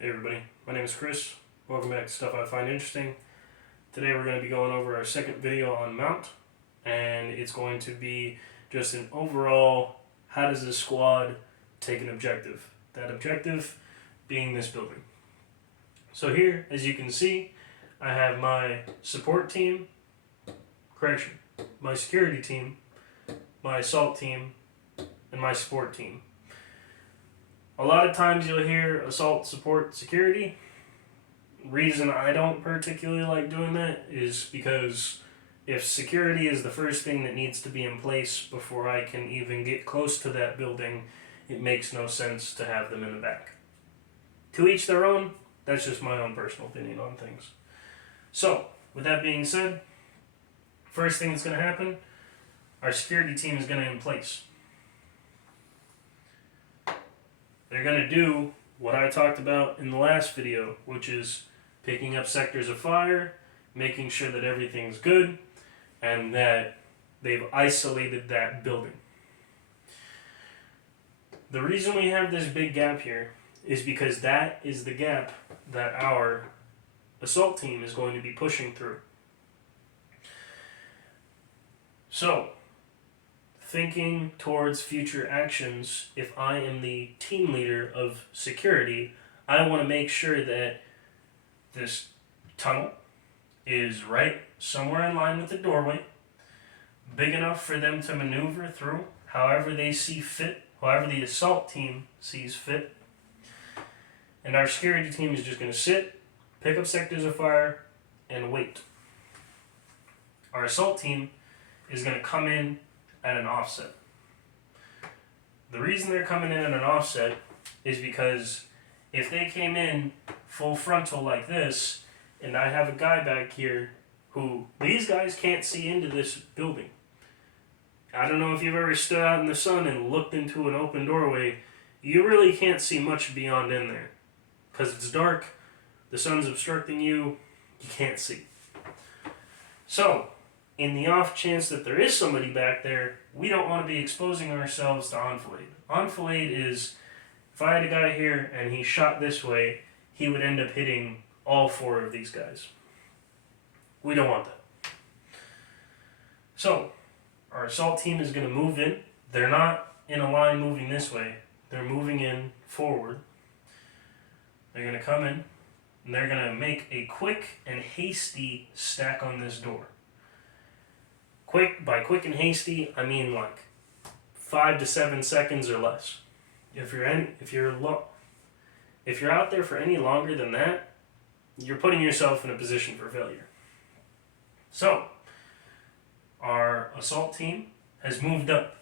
Hey everybody, my name is Chris. Welcome back to Stuff I Find Interesting. Today we're going to be going over our second video on MOUT, and it's going to be just an overall, how does this squad take an objective? That objective being this building. So here, as you can see, I have my support team, my security team, my assault team, and my support team. A lot of times you'll hear assault, support, security. Reason I don't particularly like doing that is because if security is the first thing that needs to be in place before I can even get close to that building, it makes no sense to have them in the back. To each their own, that's just my own personal opinion on things. So, with that being said, first thing that's going to happen, our security team is going to in place. They're going to do what I talked about in the last video, which is picking up sectors of fire, making sure that everything's good, and that they've isolated that building. The reason we have this big gap here is because that is the gap that our assault team is going to be pushing through. So, thinking towards future actions, if I am the team leader of security, I want to make sure that this tunnel is right somewhere in line with the doorway, big enough for them to maneuver through however they see fit, however the assault team sees fit. And our security team is just going to sit, pick up sectors of fire, and wait. Our assault team is going to come in at an offset. The reason they're coming in at an offset is because if they came in full frontal like this, and I have a guy back here who, these guys can't see into this building. I don't know if you've ever stood out in the sun and looked into an open doorway, you really can't see much beyond in there. Because it's dark, the sun's obstructing you, you can't see. So, in the off chance that there is somebody back there, we don't want to be exposing ourselves to enfilade. Enfilade is, if I had a guy here and he shot this way, he would end up hitting all four of these guys. We don't want that. So, our assault team is going to move in. They're not in a line moving this way. They're moving in forward. They're going to come in, and they're going to make a quick and hasty stack on this door. By quick and hasty, I mean like 5 to 7 seconds or less. If you're out there for any longer than that, you're putting yourself in a position for failure. So, our assault team has moved up.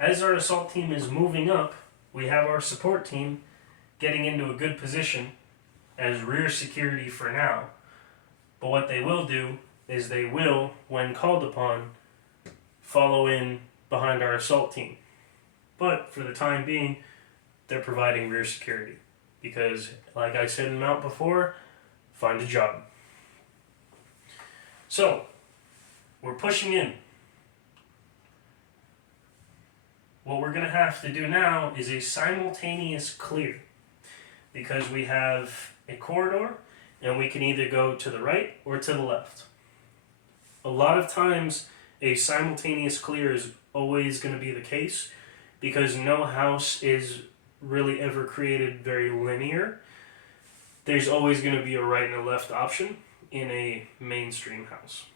As our assault team is moving up, we have our support team getting into a good position as rear security for now. But what they will do is they will, when called upon, follow in behind our assault team. But for the time being, they're providing rear security. Because, like I said in MOUT before, find a job. So, we're pushing in. What we're going to have to do now is a simultaneous clear. Because we have a corridor, and we can either go to the right or to the left. A lot of times, a simultaneous clear is always going to be the case because no house is really ever created very linear. There's always going to be a right and a left option in a mainstream house.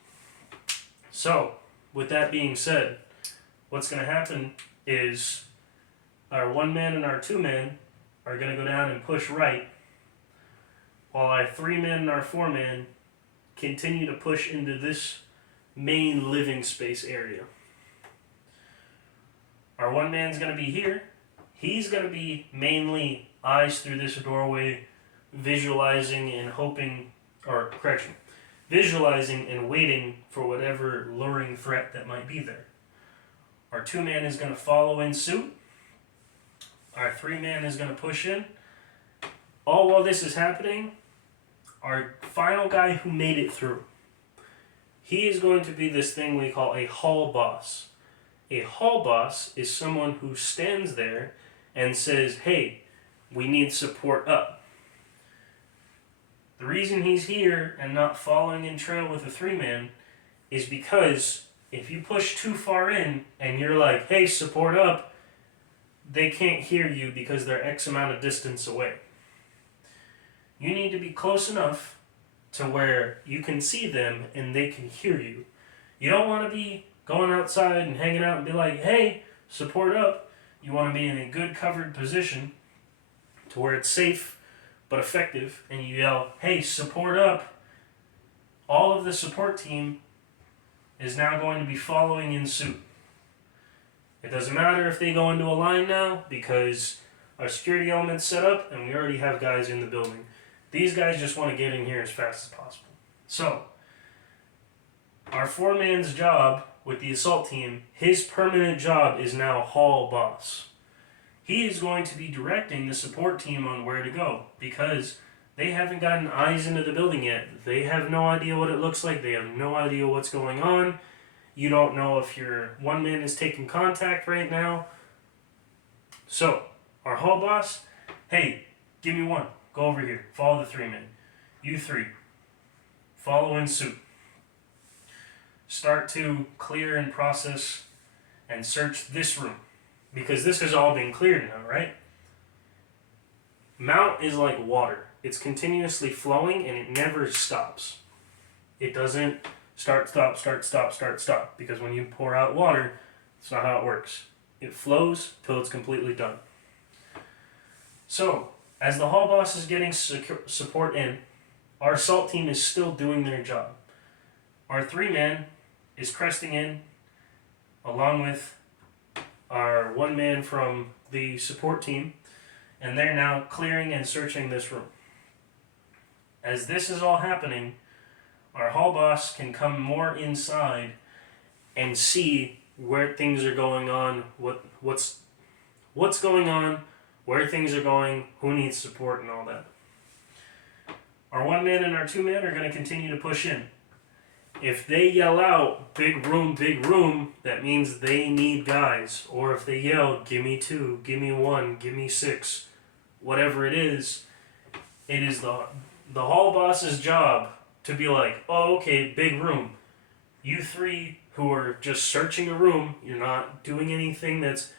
So, with that being said, what's going to happen is our 1-man and our 2-man are going to go down and push right, while our 3-man and our 4-man continue to push into this main living space area. Our 1-man's going to be here. He's going to be mainly eyes through this doorway, visualizing and visualizing and waiting for whatever luring threat that might be there. Our 2-man is going to follow in suit. Our 3-man is going to push in. All while this is happening, our final guy who made it through, he is going to be this thing we call a hall boss. A hall boss is someone who stands there and says, hey, we need support up. The reason he's here and not following in trail with a 3-man is because if you push too far in and you're like, hey, support up, they can't hear you because they're X amount of distance away. You need to be close enough to where you can see them and they can hear you. You don't want to be going outside and hanging out and be like, hey, support up. You want to be in a good covered position to where it's safe but effective, and you yell, hey, support up. All of the support team is now going to be following in suit. It doesn't matter if they go into a line now because our security element's set up and we already have guys in the building. These guys just want to get in here as fast as possible. So, our 4-man's job with the assault team, his permanent job is now hall boss. He is going to be directing the support team on where to go because they haven't gotten eyes into the building yet. They have no idea what it looks like. They have no idea what's going on. You don't know if your 1-man is taking contact right now. So, our hall boss, hey, give me 1. Go over here. Follow the 3-man. You 3. Follow in suit. Start to clear and process and search this room. Because this has all been cleared now, right? MOUT is like water. It's continuously flowing and it never stops. It doesn't start, stop, start, stop, start, stop. Because when you pour out water, that's not how it works. It flows till it's completely done. So, as the hall boss is getting support in, our assault team is still doing their job. Our 3-man is cresting in along with our 1-man from the support team, and they're now clearing and searching this room. As this is all happening, our hall boss can come more inside and see where things are going on, what's going on, where things are going, who needs support, and all that. Our 1-man and our 2-man are going to continue to push in. If they yell out, big room, that means they need guys. Or if they yell, give me 2, give me 1, give me 6, whatever it is the hall boss's job to be like, oh, okay, big room. You 3 who are just searching a room, you're not doing anything that's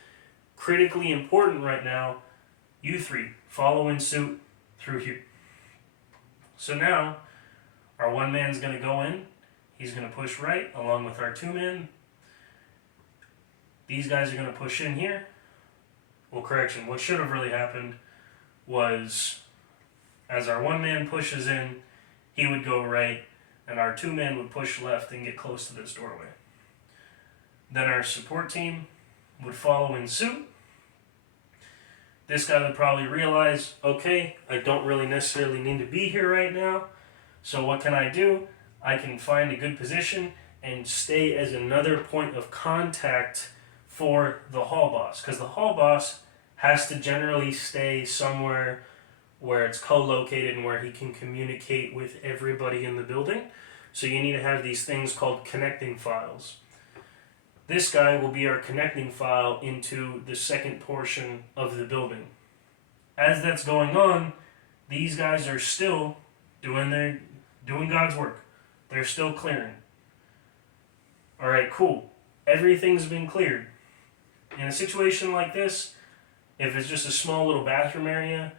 critically important right now, you 3, follow in suit through here. So now, our 1-man's going to go in. He's going to push right along with our 2-man. These guys are going to push in here. Well, correction, what should have really happened was as our 1-man pushes in, he would go right, and our 2-man would push left and get close to this doorway. Then our support team would follow in suit. This guy would probably realize, okay, I don't really necessarily need to be here right now, so what can I do? I can find a good position and stay as another point of contact for the hall boss. Because the hall boss has to generally stay somewhere where it's co-located and where he can communicate with everybody in the building. So you need to have these things called connecting files. This guy will be our connecting file into the second portion of the building. As that's going on, these guys are still doing God's work. They're still clearing. Alright, cool. Everything's been cleared. In a situation like this, if it's just a small little bathroom area,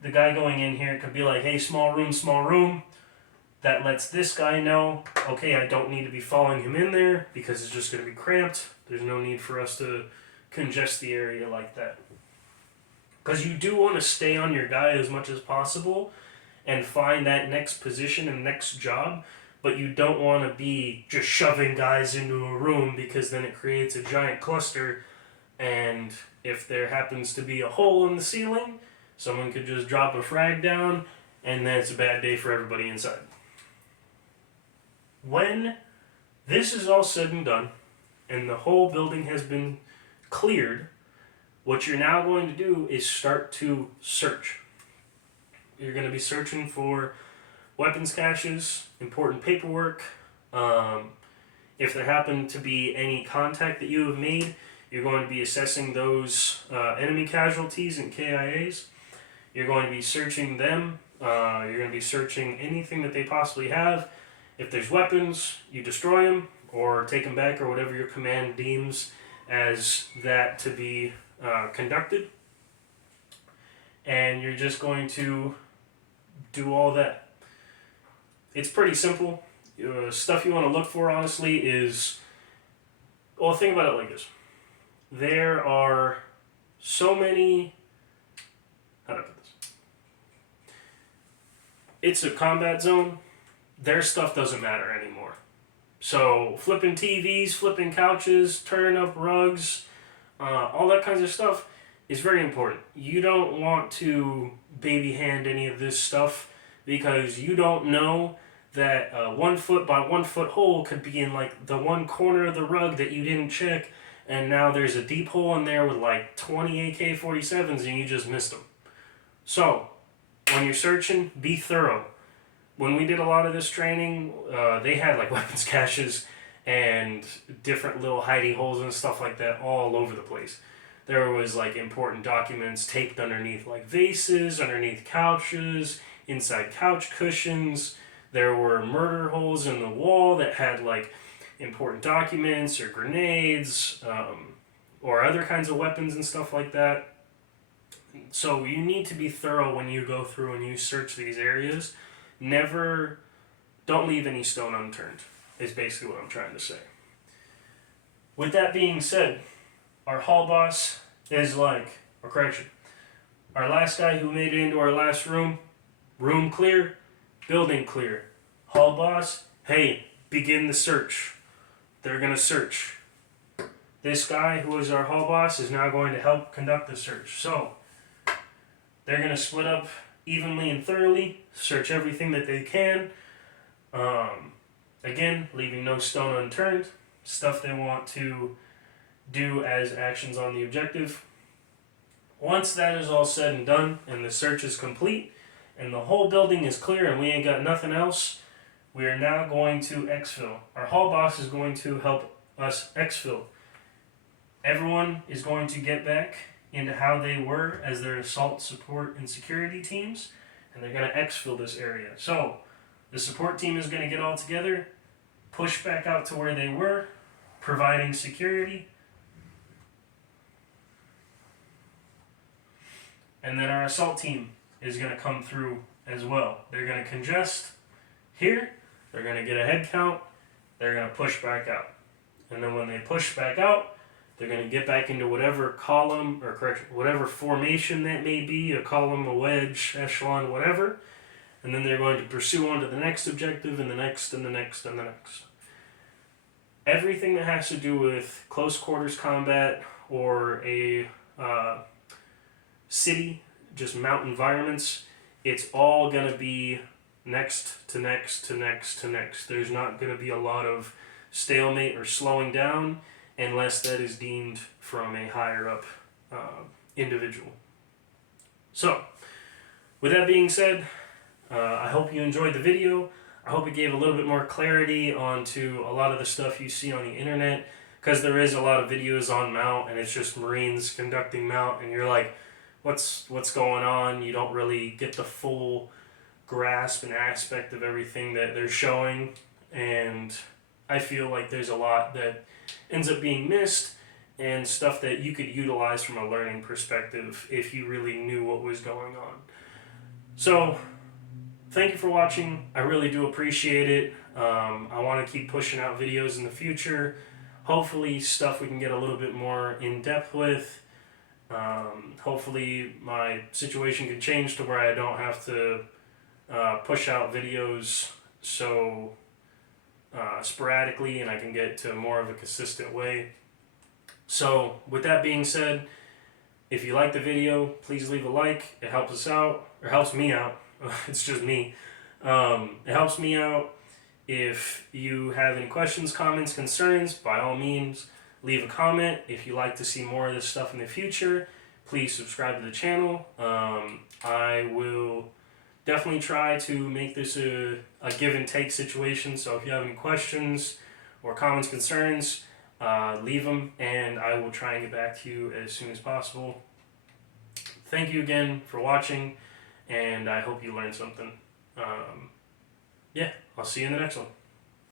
the guy going in here could be like, hey, small room. That lets this guy know, okay, I don't need to be following him in there because it's just going to be cramped. There's no need for us to congest the area like that. Because you do want to stay on your guy as much as possible and find that next position and next job, but you don't want to be just shoving guys into a room because then it creates a giant cluster, and if there happens to be a hole in the ceiling, someone could just drop a frag down, and then it's a bad day for everybody inside. When this is all said and done, and the whole building has been cleared, what you're now going to do is start to search. You're going to be searching for weapons caches, important paperwork. If there happen to be any contact that you have made, you're going to be assessing those enemy casualties and KIAs. You're going to be searching them You're going to be searching anything that they possibly have. If there's weapons, you destroy them or take them back or whatever your command deems as that to be conducted. And you're just going to do all that. It's pretty simple. Stuff you want to look for, honestly, is... Well, think about it like this. There are so many... How do I put this? It's a combat zone. Their stuff doesn't matter anymore. So flipping TVs, flipping couches, turning up rugs, all that kinds of stuff is very important. You don't want to baby hand any of this stuff because you don't know that a 1 foot by 1 foot hole could be in like the one corner of the rug that you didn't check, and now there's a deep hole in there with like 20 AK-47s and you just missed them. So when you're searching, be thorough. When we did a lot of this training, they had like weapons caches and different little hidey holes and stuff like that all over the place. There was like important documents taped underneath like vases, underneath couches, inside couch cushions. There were murder holes in the wall that had like important documents or grenades or other kinds of weapons and stuff like that. So you need to be thorough when you go through and you search these areas. Don't leave any stone unturned, is basically what I'm trying to say. With that being said, our hall boss is like, or correction, our last guy who made it into our last room clear, building clear. Hall boss, hey, begin the search. They're going to search. This guy who is our hall boss is now going to help conduct the search. So, they're going to split up evenly and thoroughly, search everything that they can. Again, leaving no stone unturned. Stuff they want to do as actions on the objective. Once that is all said and done and the search is complete and the whole building is clear and we ain't got nothing else, we are now going to exfil. Our hall boss is going to help us exfil. Everyone is going to get back into how they were as their assault, support, and security teams, and they're going to exfil this area. So, the support team is going to get all together, push back out to where they were, providing security, and then our assault team is going to come through as well. They're going to congest here, they're going to get a head count, they're going to push back out. And then when they push back out, they're going to get back into whatever column, or correction, whatever formation that may be, a column, a wedge, echelon, whatever. And then they're going to pursue on to the next objective, and the next, and the next, and the next. Everything that has to do with close quarters combat, or a city, just MOUT environments, it's all going to be next to next to next to next. There's not going to be a lot of stalemate or slowing down, unless that is deemed from a higher up individual. So, with that being said, I hope you enjoyed the video. I hope it gave a little bit more clarity onto a lot of the stuff you see on the internet, because there is a lot of videos on MOUT and it's just Marines conducting MOUT and you're like, what's going on? You don't really get the full grasp and aspect of everything that they're showing, and I feel like there's a lot that ends up being missed and stuff that you could utilize from a learning perspective if you really knew what was going on. So, thank you for watching. I really do appreciate it. I want to keep pushing out videos in the future. Hopefully stuff we can get a little bit more in depth with. Hopefully my situation can change to where I don't have to push out videos so sporadically, and I can get to more of a consistent way. So with that being said, if you like the video, please leave a like. It helps us out, or helps me out. It's just me. It helps me out. If you have any questions, comments, concerns, by all means leave a comment. If you'd like to see more of this stuff in the future, please subscribe to the channel. I will definitely try to make this a give and take situation. So if you have any questions or comments, concerns, leave them and I will try and get back to you as soon as possible. Thank you again for watching, and I hope you learned something. Yeah, I'll see you in the next one.